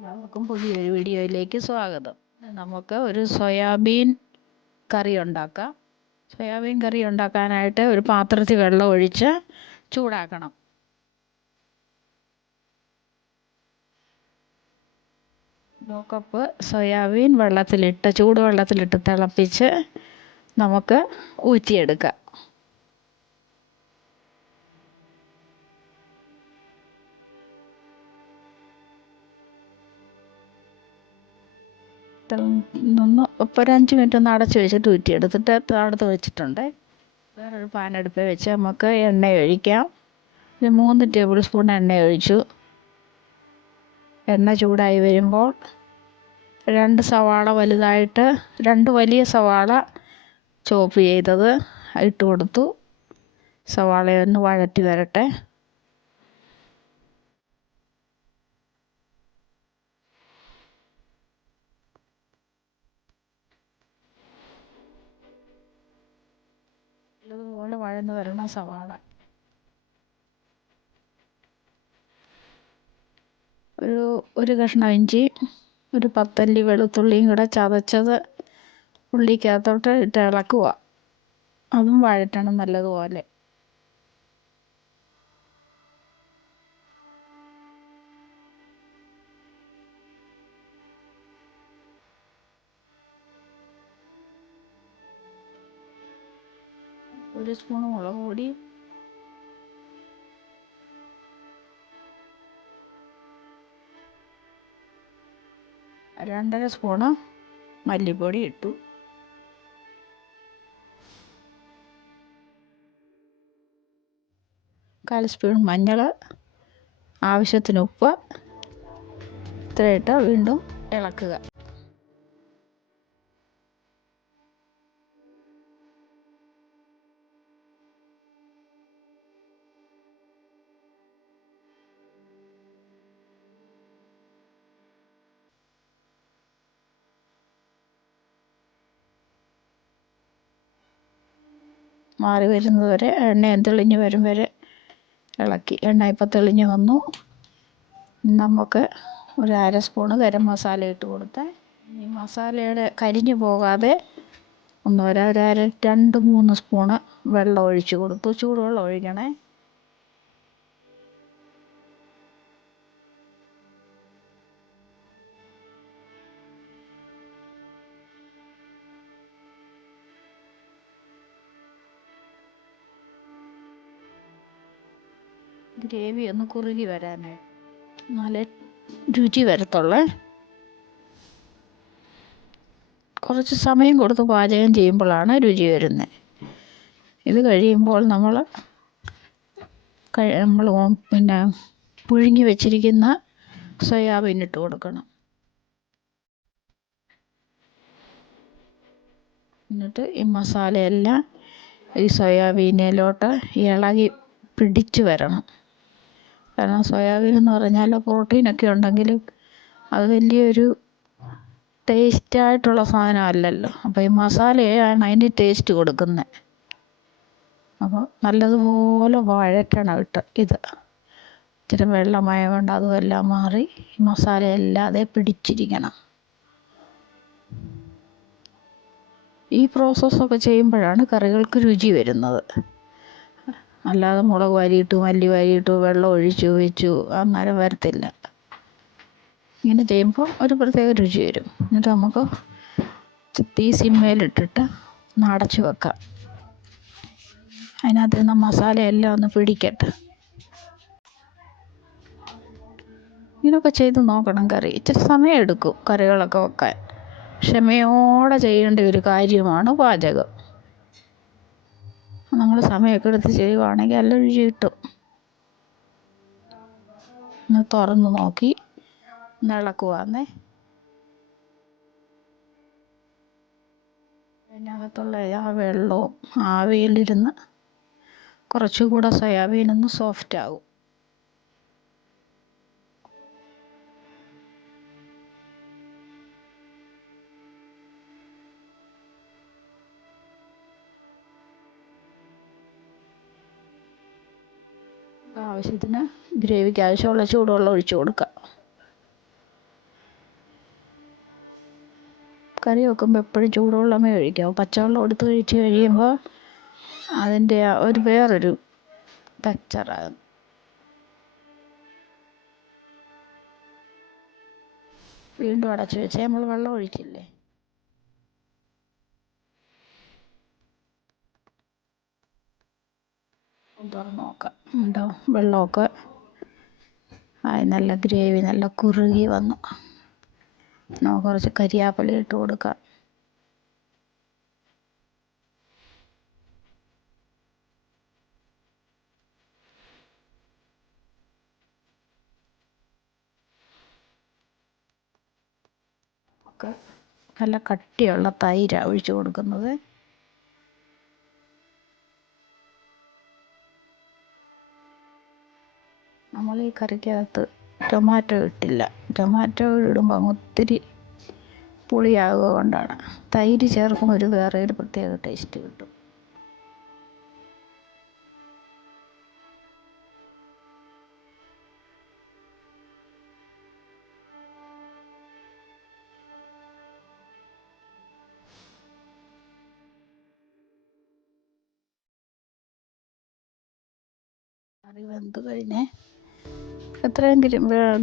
എല്ലാവർക്കും പുതിയൊരു വീഡിയോയിലേക്ക് സ്വാഗതം. നമുക്ക് ഒരു സോയാബീൻ കറി ഉണ്ടാക്കാം. സോയാബീൻ കറി ഉണ്ടാക്കാനായിട്ട് ഒരു പാത്രത്തിൽ വെള്ളം ഒഴിച്ച് ചൂടാക്കണം. ഒരു കപ്പ് സോയാബീൻ ചൂടുവെള്ളത്തിലിട്ട് തിളപ്പിച്ച് നമുക്ക് ഊറ്റിയെടുക്കാം. ഇപ്പോൾ ഒരു 5 മിനിറ്റ് ഒന്ന് അടച്ച് വെച്ചിട്ട് ഊറ്റിയെടുത്തിട്ട് അടുത്ത് വെച്ചിട്ടുണ്ട്. വേറൊരു പാൻ അടുപ്പിൽ വെച്ച് നമുക്ക് എണ്ണ ഒഴിക്കാം. ഒരു 3 ടേബിൾ സ്പൂൺ എണ്ണ ഒഴിച്ചു. എണ്ണ ചൂടായി വരുമ്പോൾ 2 വലിയ സവാള ചോപ്പ് ചെയ്തത് ഇട്ട് കൊടുത്തു. സവാളയൊന്ന് വഴറ്റി വരട്ടെ. നല്ലതുപോലെ വഴന്ന് വരണം സവാള. ഒരു കഷ്ണം ഇഞ്ചി, ഒരു 10 അല്ലി വെളുത്തുള്ളിയും കൂടെ ചതച്ചത് ഉള്ളിക്കകത്തോട്ട് ഇട്ട് ഇളക്കുക. അതും വഴറ്റണം നല്ലതുപോലെ. ഒരു സ്പൂൺ മുളക് പൊടി, രണ്ടര സ്പൂണ് മല്ലിപ്പൊടി ഇട്ടു. കാൽ സ്പൂൺ മഞ്ഞൾ, ആവശ്യത്തിന് ഉപ്പ് ഇത്രയിട്ട് വീണ്ടും ഇളക്കുക. മാറി വരുന്നത് വരെ എണ്ണ തെളിഞ്ഞ് വരും വരെ ഇളക്കി. എണ്ണ ഇപ്പോൾ തെളിഞ്ഞ് വന്നു. നമുക്ക് ഒരു 1/2 സ്പൂണ് ഗരം മസാല ഇട്ട് കൊടുത്ത് ഈ മസാലയുടെ കരിഞ്ഞു പോകാതെ ഒന്ന് 2-3 സ്പൂണ് വെള്ളം ഒഴിച്ച് കൊടുത്തു. ചൂടുവെള്ളം ഒഴിക്കണേ. ഗ്രേവി ഒന്ന് കുറുകി വരാനായിട്ട്, നല്ല രുചി വരത്തുള്ളേ. കുറച്ച് സമയം കൊടുത്ത് പാചകം ചെയ്യുമ്പോഴാണ് രുചി വരുന്നത്. ഇത് കഴിയുമ്പോൾ നമ്മൾ പിന്നെ പുഴുങ്ങി വെച്ചിരിക്കുന്ന സോയാബീൻ ഇട്ട് കൊടുക്കണം. എന്നിട്ട് ഈ മസാലയെല്ലാം ഈ സോയാബീനിലോട്ട് ഇളകി പിടിച്ചു വരണം. കാരണം സോയാബീൻ എന്ന് പറഞ്ഞാൽ പ്രോട്ടീനൊക്കെ ഉണ്ടെങ്കിലും അത് വലിയൊരു ടേസ്റ്റായിട്ടുള്ള സാധനമല്ലല്ലോ. അപ്പോൾ ഈ മസാലയാണ് അതിന് ടേസ്റ്റ് കൊടുക്കുന്നത്. അപ്പോൾ നല്ലതുപോലെ വഴറ്റണം ഇത്. ഇച്ചിരി വെള്ളമയം കൊണ്ട് അതുമെല്ലാം മാറി മസാലയെല്ലാം അതേ പിടിച്ചിരിക്കണം. ഈ പ്രോസസ്സൊക്കെ ചെയ്യുമ്പോഴാണ് കറികൾക്ക് രുചി വരുന്നത്. അല്ലാതെ മുളക് വാരിയിട്ടു മല്ലി വാരിയിട്ടു വെള്ളം ഒഴിച്ചു വെച്ചു അന്നേരം വരത്തില്ല. ഇങ്ങനെ ചെയ്യുമ്പോൾ ഒരു പ്രത്യേക രുചി വരും. എന്നിട്ട് നമുക്ക് തീ സിമ്മേലിട്ടിട്ട് ഒന്ന് അടച്ച് വെക്കാം. അതിനകത്ത് നിന്ന് മസാലയെല്ലാം ഒന്ന് പിടിക്കട്ടെ. ഇങ്ങനെയൊക്കെ ചെയ്ത് നോക്കണം. കറി ഇച്ചിരി സമയം എടുക്കും കറികളൊക്കെ വെക്കാൻ. ക്ഷമയോടെ ചെയ്യേണ്ട ഒരു കാര്യമാണ് പാചകം. നമ്മൾ സമയമൊക്കെ എടുത്ത് ചെയ്യുവാണെങ്കിൽ നല്ല രുചി കിട്ടും. ഒന്ന് തുറന്ന് നോക്കി ഒന്ന് ഇളക്കുവാന്നേ. അതിനകത്തുള്ള ആ വെള്ളവും ആവിയിലിരുന്ന് കുറച്ചുകൂടെ സോയാബീനൊന്ന് സോഫ്റ്റ് ആകും. ആവശ്യത്തിന് ഗ്രേവിക്ക് ആവശ്യമുള്ള ചൂടുവെള്ളം ഒഴിച്ചു കൊടുക്കുക. കറി വെക്കുമ്പോൾ എപ്പോഴും ചൂടുവെള്ളമേ ഒഴിക്കാവൂ. പച്ചവെള്ളം എടുത്ത് കഴിച്ച് കഴിയുമ്പോൾ അതിൻ്റെ ഒരു വേറൊരു ടെക്സ്ചറാകും. വീണ്ടും അടച്ച് വെച്ച് നമ്മൾ വെള്ളം ഒഴിച്ചില്ലേ, തുറന്ന് നോക്കാം. ഉണ്ടോ വെള്ളമൊക്കെ ആയി, നല്ല ഗ്രേവി നല്ല കുറുകി വന്നു. നമുക്ക് കുറച്ച് കരിയാപ്പില ഇട്ട് കൊടുക്കാം. നല്ല കട്ടിയുള്ള തൈരാണ് ഒഴിച്ച് കൊടുക്കുന്നത്. നമ്മൾ ഈ കറിക്കകത്ത് ടൊമാറ്റോ ഇട്ടില്ല. ടൊമാറ്റോ ഇടുമ്പോൾ അങ്ങ് ഒത്തിരി പുളിയാകുക കൊണ്ടാണ്. തൈര് ചേർക്കുമ്പോൾ ഒരു വേറെ ഒരു പ്രത്യേക ടേസ്റ്റ് കിട്ടും. കറി വെന്ത് കഴിഞ്ഞ് എത്രയും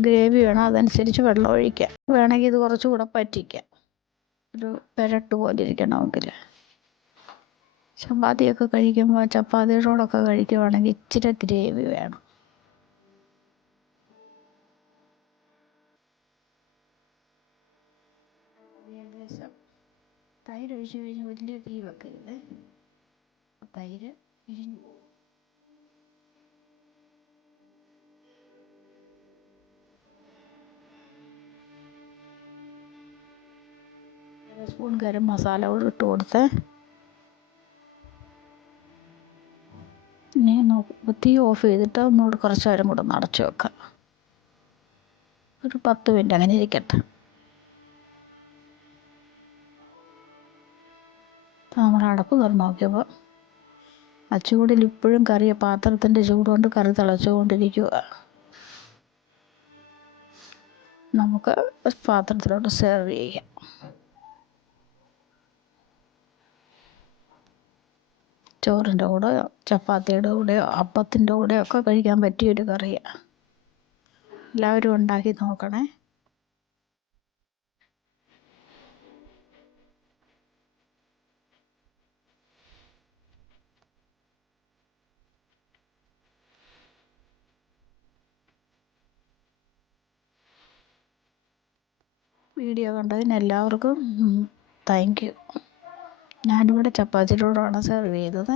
ഗ്രേവി വേണോ അതനുസരിച്ച് വെള്ളം ഒഴിക്കാം. വേണമെങ്കിൽ ഇത് കുറച്ചുകൂടെ പറ്റിക്കാം, ഒരു പെരട്ട് പോലെ ഇരിക്കണമെങ്കിൽ. ചപ്പാത്തിയൊക്കെ കഴിക്കുമ്പോൾ ചപ്പാത്തിയോടൊക്കെ കഴിക്കുവാണെങ്കിൽ ഇച്ചിരി ഗ്രേവി വേണം. ഏകദേശം തൈര് ഒഴിച്ച് കഴിഞ്ഞ് വലിയ തീ വെക്കരുത്. തൈര് പിഴിഞ്ഞ് സ്പൂൺ ഗരം മസാല കൂടെ ഇട്ട് കൊടുത്ത് ഇനി തീ ഓഫ് ചെയ്തിട്ട് ഒന്നുകൂടെ കുറച്ച് നേരം കൂടെ ഒന്ന് അടച്ച് വെക്കാം. ഒരു 10 മിനിറ്റ് അങ്ങനെ ഇരിക്കട്ടെ. നമ്മൾ അടപ്പ് തുറന്ന് നോക്കിയപ്പോൾ ആ ചൂടിൽ ഇപ്പോഴും കറി, പാത്രത്തിൻ്റെ ചൂട് കൊണ്ട് കറി തിളച്ചുകൊണ്ടിരിക്കുക. നമുക്ക് പാത്രത്തിലോട്ട് സെർവ് ചെയ്യാം. ചോറിൻ്റെ കൂടെയോ ചപ്പാത്തിയുടെ കൂടെയോ അപ്പത്തിൻ്റെ കൂടെയോ ഒക്കെ കഴിക്കാൻ പറ്റിയൊരു കറിയാണ്. എല്ലാവരും ഉണ്ടാക്കി നോക്കണേ. വീഡിയോ കണ്ടതിന് എല്ലാവർക്കും താങ്ക് യു. ഞാനിവിടെ ചപ്പാത്തിയുടെ കൂടെയാണ് സെർവ് ചെയ്തത്.